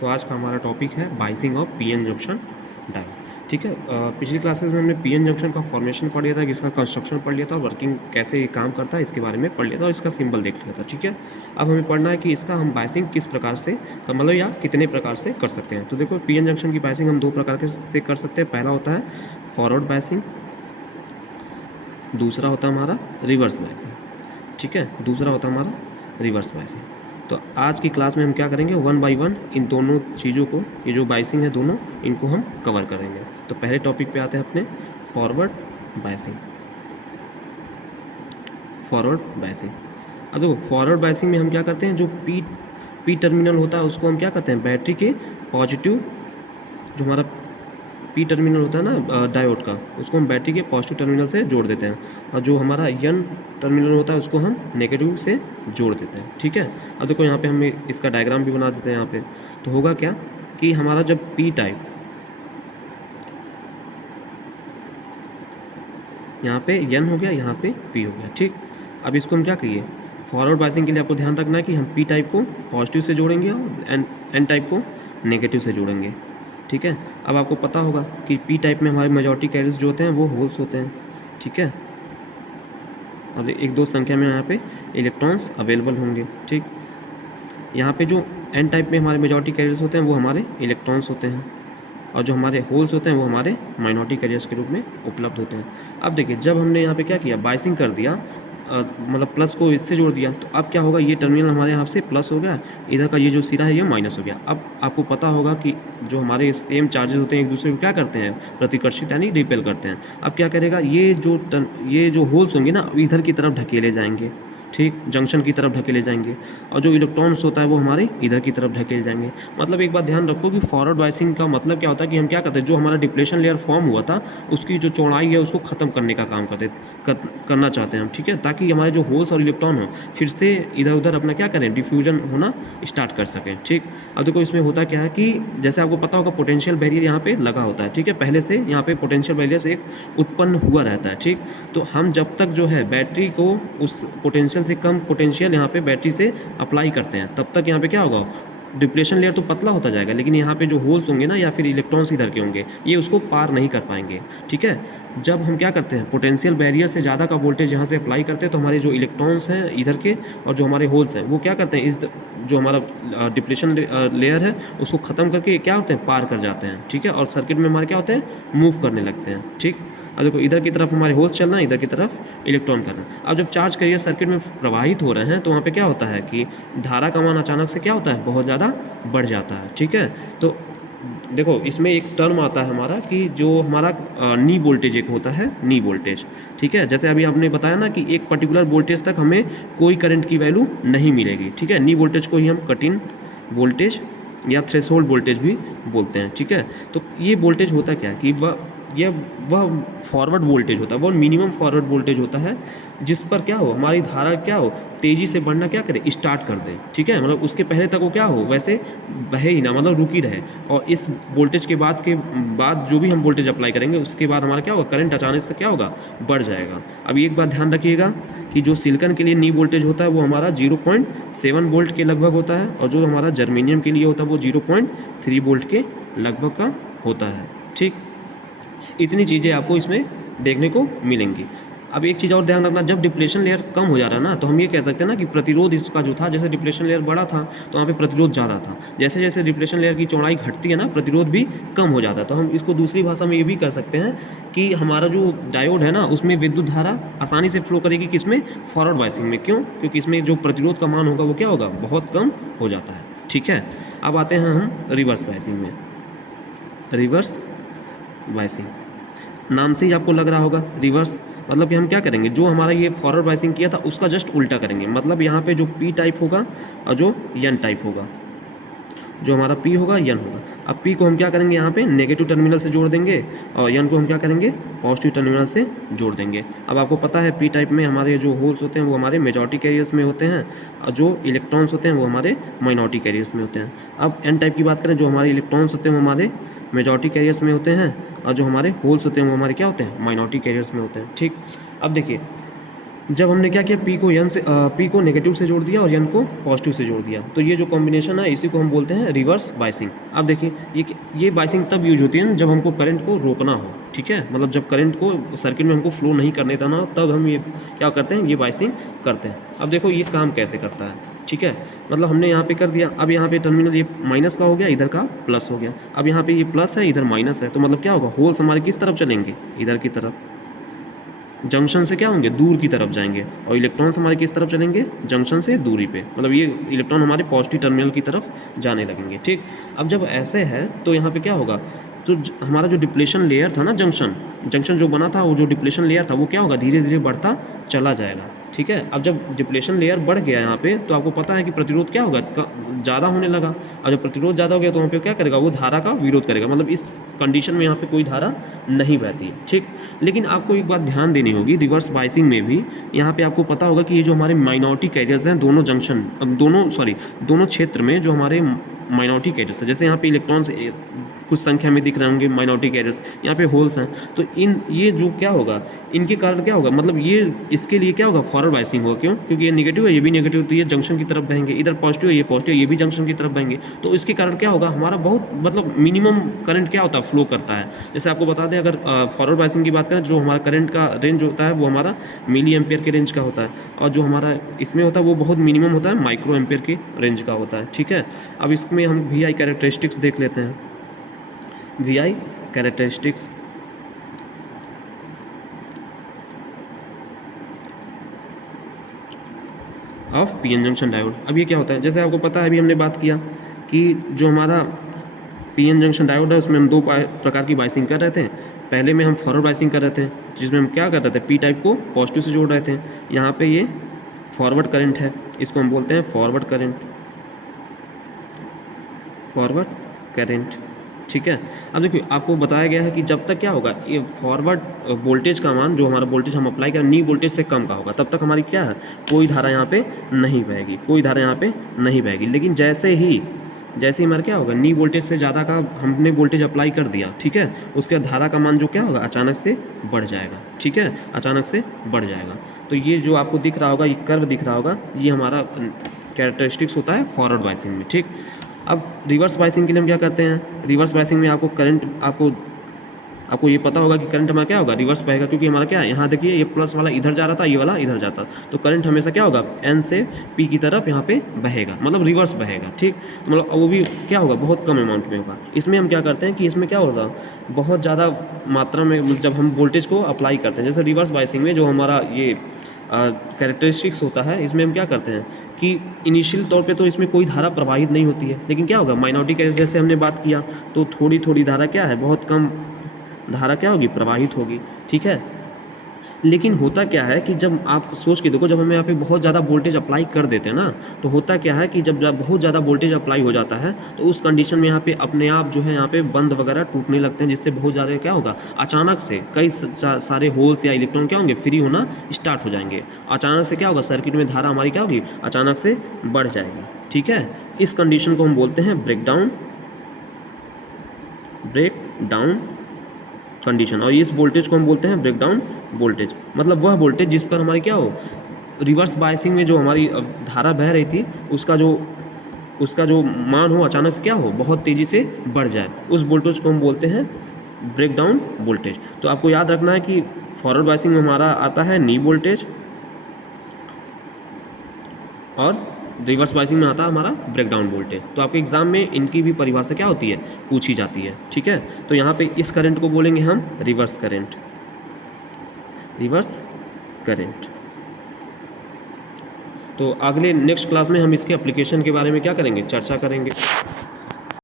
तो आज का हमारा टॉपिक है biasing of PN junction diode. ठीक है, पिछली क्लासेस में हमने पीएन जंक्शन का फॉर्मेशन पढ़ लिया था, इसका कंस्ट्रक्शन पढ़ लिया था, वर्किंग कैसे ये काम करता है इसके बारे में पढ़ लिया था और इसका सिंबल देख लिया था। ठीक है, अब हमें पढ़ना है कि इसका हम बाइसिंग किस प्रकार से मतलब या कितने प्रकार से कर सकते हैं। तो देखो, पीएन जंक्शन की बाइसिंग हम दो प्रकार से कर सकते हैं। पहला होता है फॉरवर्ड बाइसिंग, दूसरा होता है हमारा रिवर्स बाइसिंग। ठीक है, दूसरा होता है हमारा रिवर्स बाइसिंग। तो आज की क्लास में हम क्या करेंगे, वन बाय वन इन दोनों चीज़ों को, ये जो बाइसिंग है दोनों, इनको हम कवर करेंगे। तो पहले टॉपिक पे आते हैं अपने फॉरवर्ड बाइसिंग। फॉरवर्ड बाइसिंग, अब देखो फॉरवर्ड बाइसिंग में हम क्या करते हैं, जो पी टर्मिनल होता है उसको हम क्या करते हैं, बैटरी के पॉजिटिव, जो हमारा पी टर्मिनल होता है ना डायोड का, उसको हम बैटरी के पॉजिटिव टर्मिनल से जोड़ देते हैं, और जो हमारा एन टर्मिनल होता है उसको हम नेगेटिव से जोड़ देते हैं। ठीक है, अब देखो यहाँ पे हम इसका डायग्राम भी बना देते हैं यहाँ पे। तो होगा क्या कि हमारा जब पी टाइप, यहाँ पे एन हो गया, यहाँ पे पी हो गया। ठीक, अब इसको हम क्या करिए, फॉरवर्ड बाइसिंग के लिए आपको ध्यान रखना है कि हम पी टाइप को पॉजिटिव से जोड़ेंगे और एन टाइप को नेगेटिव से जोड़ेंगे। ठीक है, अब आपको पता होगा कि पी टाइप में हमारे मेजॉरिटी कैरियर्स जो होते हैं वो होल्स होते हैं। ठीक है, अब एक दो संख्या में यहाँ पे इलेक्ट्रॉन्स अवेलेबल होंगे। ठीक, यहाँ पे जो एन टाइप में हमारे मेजॉरिटी कैरियर्स होते हैं वो हमारे इलेक्ट्रॉन्स होते हैं, और जो हमारे होल्स होते हैं वो हमारे माइनॉरिटी कैरियर्स के रूप में उपलब्ध होते हैं। अब देखिए, जब हमने यहाँ पे क्या किया, बाइसिंग कर दिया, मतलब प्लस को इससे जोड़ दिया, तो अब क्या होगा, ये टर्मिनल हमारे यहाँ से प्लस हो गया, इधर का ये जो सिरा है ये माइनस हो गया। अब आपको पता होगा कि जो हमारे सेम चार्जेस होते हैं एक दूसरे को क्या करते हैं, प्रतिकर्षित यानी रिपेल करते हैं। अब क्या करेगा, ये जो होल्स होंगे ना इधर की तरफ ढकेले जाएंगे। ठीक, जंक्शन की तरफ ढकेले जाएंगे, और जो इलेक्ट्रॉन्स होता है वो हमारे इधर की तरफ ढकेले जाएंगे। मतलब एक बात ध्यान रखो कि फॉरवर्ड बाइसिंग का मतलब क्या होता है कि हम क्या करते हैं, जो हमारा डिप्लेशन लेयर फॉर्म हुआ था उसकी जो चौड़ाई है उसको ख़त्म करने का काम करना चाहते हैं हम। ठीक है, ताकि हमारे जो होल्स और इलेक्ट्रॉन हो फिर से इधर उधर अपना क्या करें, डिफ्यूजन होना स्टार्ट कर सकें। ठीक, अब देखो इसमें होता क्या है कि जैसे आपको पता होगा पोटेंशियल बैरियर यहाँ पे लगा होता है। ठीक है, पहले से यहाँ पे पोटेंशियल बैरियर एक उत्पन्न हुआ रहता है। ठीक, तो हम जब तक जो है बैटरी को उस पोटेंशियल से कम पोटेंशियल यहाँ पे बैटरी से अप्लाई करते हैं, तब तक यहाँ पे क्या होगा, डिप्लेशन लेयर तो पतला होता जाएगा, लेकिन यहाँ पे जो होल्स होंगे ना या फिर इलेक्ट्रॉन्स इधर के होंगे ये उसको पार नहीं कर पाएंगे। ठीक है, जब हम क्या करते हैं, पोटेंशियल बैरियर से ज़्यादा का वोल्टेज यहाँ से अप्लाई करते हैं, तो हमारे जो इलेक्ट्रॉन्स हैं इधर के और जो हमारे होल्स हैं वो क्या करते हैं, इस जो हमारा डिप्लेशन लेयर है उसको ख़त्म करके क्या होते हैं, पार कर जाते हैं। ठीक है, और सर्किट में हमारे क्या होते हैं, मूव करने लगते हैं। ठीक, अब देखो इधर की तरफ हमारे होल्स चलना है, इधर की तरफ इलेक्ट्रॉन करना। अब जब चार्ज कैरियर सर्किट में प्रवाहित हो रहे हैं तो वहाँ पे क्या होता है कि धारा का मान अचानक से क्या होता है, बहुत ज़्यादा बढ़ जाता है। ठीक है, तो देखो इसमें एक टर्म आता है हमारा कि जो हमारा नी वोल्टेज एक होता है, नी वोल्टेज। ठीक है, जैसे अभी आपने बताया ना कि एक पर्टिकुलर वोल्टेज तक हमें कोई करंट की वैल्यू नहीं मिलेगी। ठीक है, नी वोल्टेज को ही हम कट इन वोल्टेज या थ्रेशोल्ड वोल्टेज भी बोलते हैं। ठीक है, तो ये वोल्टेज होता क्या है कि वह फॉरवर्ड वोल्टेज होता है, वह मिनिमम फॉरवर्ड वोल्टेज होता है जिस पर क्या हो, हमारी धारा क्या हो, तेज़ी से बढ़ना क्या करे, स्टार्ट कर दे। ठीक है, मतलब उसके पहले तक वो क्या हो, वैसे बहे ही ना, मतलब रुकी रहे, और इस वोल्टेज के बाद जो भी हम वोल्टेज अप्लाई करेंगे उसके बाद हमारा क्या होगा, करंट अचानक से क्या होगा, बढ़ जाएगा। अब एक बात ध्यान रखिएगा कि जो सिलिकॉन के लिए नी वोल्टेज होता है वो हमारा 0.7 वोल्ट के लगभग होता है, और जो हमारा जर्मेनियम के लिए होता है वो 0.3 वोल्ट के लगभग का होता है। ठीक, इतनी चीज़ें आपको इसमें देखने को मिलेंगी। अब एक चीज़ और ध्यान रखना, जब डिप्लेशन लेयर कम हो जा रहा है ना, तो हम ये कह सकते हैं ना कि प्रतिरोध इसका जो था, जैसे डिप्लेशन लेयर बड़ा था तो वहाँ पे प्रतिरोध ज़्यादा था, जैसे जैसे डिप्लेशन लेयर की चौड़ाई घटती है ना, प्रतिरोध भी कम हो जाता है। तो हम इसको दूसरी भाषा में ये भी कर सकते हैं कि हमारा जो डायोड है ना उसमें विद्युत धारा आसानी से फ्लो करेगी, किसमें, फॉरवर्ड बाइसिंग में। क्यों, क्योंकि इसमें जो प्रतिरोध का मान होगा वो क्या होगा, बहुत कम हो जाता है। ठीक है, अब आते हैं हम रिवर्स बाइसिंग में। रिवर्स बाइसिंग नाम से ही आपको लग रहा होगा, रिवर्स मतलब कि हम क्या करेंगे, जो हमारा ये फॉरवर्ड बाइसिंग किया था उसका जस्ट उल्टा करेंगे। मतलब यहाँ पे जो पी टाइप होगा और जो एन टाइप होगा, जो हमारा पी होगा एन होगा। अब पी को हम क्या करेंगे, यहाँ पे नेगेटिव टर्मिनल से जोड़ देंगे, और एन को हम क्या करेंगे, पॉजिटिव टर्मिनल से जोड़ देंगे। अब आपको पता है पी टाइप में हमारे जो होल्स होते हैं वो हमारे मेजॉरिटी कैरियर्स में होते हैं, और जो इलेक्ट्रॉन्स होते हैं वो हमारे माइनॉरिटी कैरियर्स में होते हैं। अब एन टाइप की बात करें, जो हमारे इलेक्ट्रॉन्स होते हैं वो हमारे मेजॉरिटी कैरियर्स में होते हैं, और जो हमारे होल्स होते हैं वो हमारे क्या होते हैं, माइनॉरिटी कैरियर्स में होते हैं। ठीक, अब देखिए जब हमने क्या किया, पी को नेगेटिव से जोड़ दिया और एन को पॉजिटिव से जोड़ दिया, तो ये जो कॉम्बिनेशन है इसी को हम बोलते हैं रिवर्स बाइसिंग। अब देखिए ये बाइसिंग तब यूज होती है ना जब हमको करंट को रोकना हो, ठीक है, मतलब जब करंट को सर्किट में हमको फ्लो नहीं करने देना हो, तब हम ये क्या करते हैं, ये बाइसिंग करते हैं। अब देखो ये काम कैसे करता है, ठीक है, मतलब हमने यहाँ पे कर दिया, अब यहाँ पे टर्मिनल ये माइनस का हो गया, इधर का प्लस हो गया, अब यहाँ पे ये प्लस है, इधर माइनस है, तो मतलब क्या होगा, होल्स हमारे किस तरफ चलेंगे, इधर की तरफ, जंक्शन से क्या होंगे, दूर की तरफ जाएंगे, और इलेक्ट्रॉन्स हमारे किस तरफ चलेंगे, जंक्शन से दूरी पे, मतलब ये इलेक्ट्रॉन हमारे पॉजिटिव टर्मिनल की तरफ जाने लगेंगे, ठीक। अब जब ऐसे है तो यहाँ पे क्या होगा, तो हमारा जो डिप्लेशन लेयर था ना, जंक्शन जो बना था, वो जो डिप्लेशन लेयर था वो क्या होगा, धीरे धीरे बढ़ता चला जाएगा, ठीक है। अब जब डिप्लेशन लेयर बढ़ गया यहाँ पे, तो आपको पता है कि प्रतिरोध क्या होगा, ज़्यादा होने लगा, और जब प्रतिरोध ज़्यादा हो गया तो वहाँ पे क्या करेगा, वो धारा का विरोध करेगा, मतलब इस कंडीशन में यहाँ पे कोई धारा नहीं बहती है, ठीक। लेकिन आपको एक बात ध्यान देनी होगी, रिवर्स बाइसिंग में भी यहाँ पे आपको पता होगा कि ये जो हमारे माइनॉरिटी कैरियर्स हैं, दोनों क्षेत्र में जो हमारे माइनॉरिटी कैरियर्स है, जैसे यहाँ पे इलेक्ट्रॉन्स कुछ संख्या में दिख रहे होंगे माइनॉरिटी कैरियर्स, यहाँ पे होल्स हैं, तो ये जो क्या होगा, इनके कारण क्या होगा, मतलब ये इसके लिए क्या होगा, फॉरवर्ड बाइसिंग होगा, क्यों, क्योंकि ये नेगेटिव है, ये भी नेगेटिव, तो ये जंक्शन की तरफ बहेंगे, इधर पॉजिटिव है, ये पॉजिटिव, ये भी जंक्शन की तरफ बहेंगे, तो इसके कारण क्या होगा, हमारा बहुत मतलब मिनिमम करंट क्या होता है, फ्लो करता है। जैसे आपको बता दें, अगर फॉरवर्ड बाइसिंग की बात करें, जो हमारा करंट का रेंज होता है वो हमारा मिली एम्पेयर के रेंज का होता है, और जो हमारा इसमें होता है वो बहुत मिनिमम होता है, माइक्रो एम्पेयर की रेंज का होता है, ठीक है। अब इसमें हम वी आई कैरेक्टरिस्टिक्स देख लेते हैं, V I characteristics of PN junction diode. अब ये क्या होता है, जैसे आपको पता है, अभी हमने बात किया कि जो हमारा पीएन जंक्शन डायोड है उसमें हम दो प्रकार की बाइसिंग कर रहे थे। पहले में हम फॉरवर्ड बाइसिंग कर रहे थे, जिसमें हम क्या कर रहे थे, पी टाइप को पॉजिटिव से जोड़ रहे थे। यहाँ पे ये फॉरवर्ड करंट है, इसको हम बोलते हैं फॉरवर्ड करंट, ठीक है। अब देखिए आपको बताया गया है कि जब तक क्या होगा, ये फॉरवर्ड वोल्टेज का मान, जो हमारा वोल्टेज हम अप्लाई करें नी वोल्टेज से कम का होगा, तब तक हमारी क्या है, कोई धारा यहाँ पे नहीं बहेगी, कोई धारा यहाँ पे नहीं बहेगी। लेकिन जैसे ही हमारा क्या होगा, नी वोल्टेज से ज़्यादा का हमने वोल्टेज अप्लाई कर दिया, ठीक है, उसके बाद धारा का मान जो क्या होगा, अचानक से बढ़ जाएगा, ठीक है, अचानक से बढ़ जाएगा। तो ये जो आपको दिख रहा होगा, ये कर्व दिख रहा होगा, ये हमारा कैरेक्टरिस्टिक्स होता है फॉरवर्ड बाइसिंग में, ठीक। अब रिवर्स बाइसिंग के लिए हम क्या करते हैं, रिवर्स बाइसिंग में आपको करंट, आपको ये पता होगा कि करंट हमारा क्या होगा, रिवर्स बहेगा, क्योंकि हमारा क्या है, यहाँ देखिए ये प्लस वाला इधर जा रहा था, ये वाला इधर जाता, तो करंट हमेशा क्या होगा, एन से पी की तरफ यहाँ पे बहेगा, मतलब रिवर्स बहेगा, ठीक। तो मतलब वो भी क्या होगा, बहुत कम अमाउंट में होगा। इसमें हम क्या करते हैं कि इसमें क्या होगा, बहुत ज़्यादा मात्रा में जब हम वोल्टेज को अप्लाई करते हैं, जैसे रिवर्स बाइसिंग में जो हमारा ये कैरेक्टरिस्टिक्स होता है, इसमें हम क्या करते हैं कि इनिशियल तौर पे तो इसमें कोई धारा प्रवाहित नहीं होती है, लेकिन क्या होगा, माइनॉरिटी कैरियर जैसे हमने बात किया, तो थोड़ी थोड़ी धारा क्या है, बहुत कम धारा क्या होगी, प्रवाहित होगी, ठीक है। लेकिन होता क्या है कि जब आप सोच के देखो, जब हम यहाँ पे बहुत ज़्यादा वोल्टेज अप्लाई कर देते हैं ना, तो होता क्या है कि जब बहुत ज़्यादा वोल्टेज अप्लाई हो जाता है, तो उस कंडीशन में यहाँ पे अपने आप जो है यहाँ पे बंद वगैरह टूटने लगते हैं, जिससे बहुत ज़्यादा क्या होगा, अचानक से कई सारे होल्स या इलेक्ट्रॉन क्या होंगे, फ्री होना स्टार्ट हो जाएंगे। अचानक से क्या होगा, सर्किट में धारा हमारी क्या होगी, अचानक से बढ़ जाएगी, ठीक है। इस कंडीशन को हम बोलते हैं ब्रेक डाउन कंडीशन, और इस वोल्टेज को हम बोलते हैं ब्रेक डाउन वोल्टेज। मतलब वह वोल्टेज जिस पर हमारी क्या हो, रिवर्स बाइसिंग में जो हमारी धारा बह रही थी, उसका जो मान हो अचानक से क्या हो, बहुत तेज़ी से बढ़ जाए, उस वोल्टेज को हम बोलते हैं ब्रेक डाउन वोल्टेज। तो आपको याद रखना है कि फॉरवर्ड बाइसिंग में हमारा आता है नी वोल्टेज, और रिवर्स बाइसिंग में आता है हमारा ब्रेक डाउन वोल्टेज। तो आपके एग्जाम में इनकी भी परिभाषा क्या होती है, पूछी जाती है, ठीक है। तो यहाँ पे इस करंट को बोलेंगे हम रिवर्स करंट। तो अगले नेक्स्ट क्लास में हम इसके एप्लीकेशन के बारे में क्या करेंगे, चर्चा करेंगे।